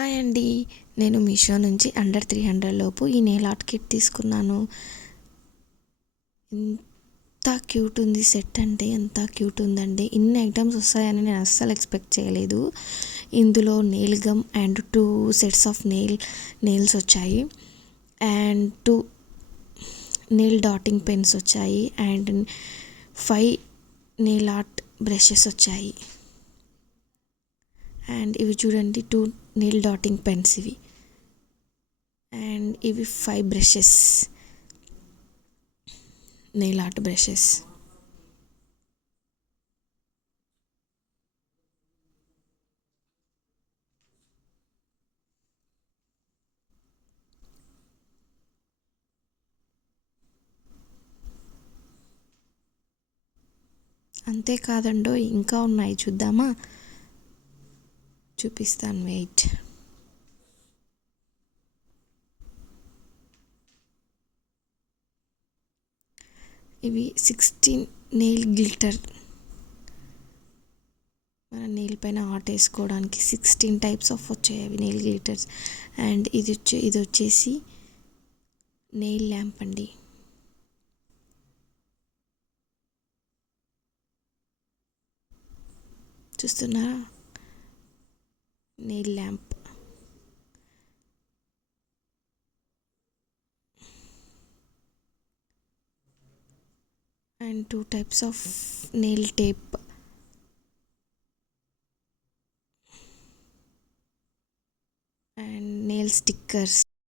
హాయ్ అండి. నేను మీషో నుంచి అండర్ 300 లోపు ఈ నెయిల్ ఆర్ట్ కిట్ తీసుకున్నాను. ఎంత క్యూట్ ఉంది సెట్ అంటే ఎంత క్యూట్ ఉందండి. ఇన్ని ఐటమ్స్ వస్తాయని నేను అస్సలు ఎక్స్పెక్ట్ చేయలేదు. ఇందులో nail gum and 2 sets of nails వచ్చాయి అండ్ 2 నెయిల్ డాటింగ్ పెన్స్ వచ్చాయి అండ్ 5 నెయిల్ ఆర్ట్ బ్రషెస్ వచ్చాయి. అండ్ ఇవి చూడండి 2 నెయిల్ డాటింగ్ పెన్స్ ఇవి అండ్ ఇవి 5 బ్రషెస్, నెయిల్ ఆర్ట్ బ్రషెస్. అంతేకాదండో ఇంకా ఉన్నాయి, చూద్దామా? చూపిస్తాను, వెయిట్. ఇవి 16 నెయిల్ గ్లిటర్, మన నెయిల్ పైన ఆర్ట్ వేసుకోవడానికి 16 టైప్స్ ఆఫ్ వచ్చాయి అవి నెయిల్ గ్లిటర్స్. అండ్ ఇది వచ్చేసి నెయిల్ ల్యాంప్ అండి. చూస్తున్నారా, nail lamp. And 2 types of nail tape and nail stickers.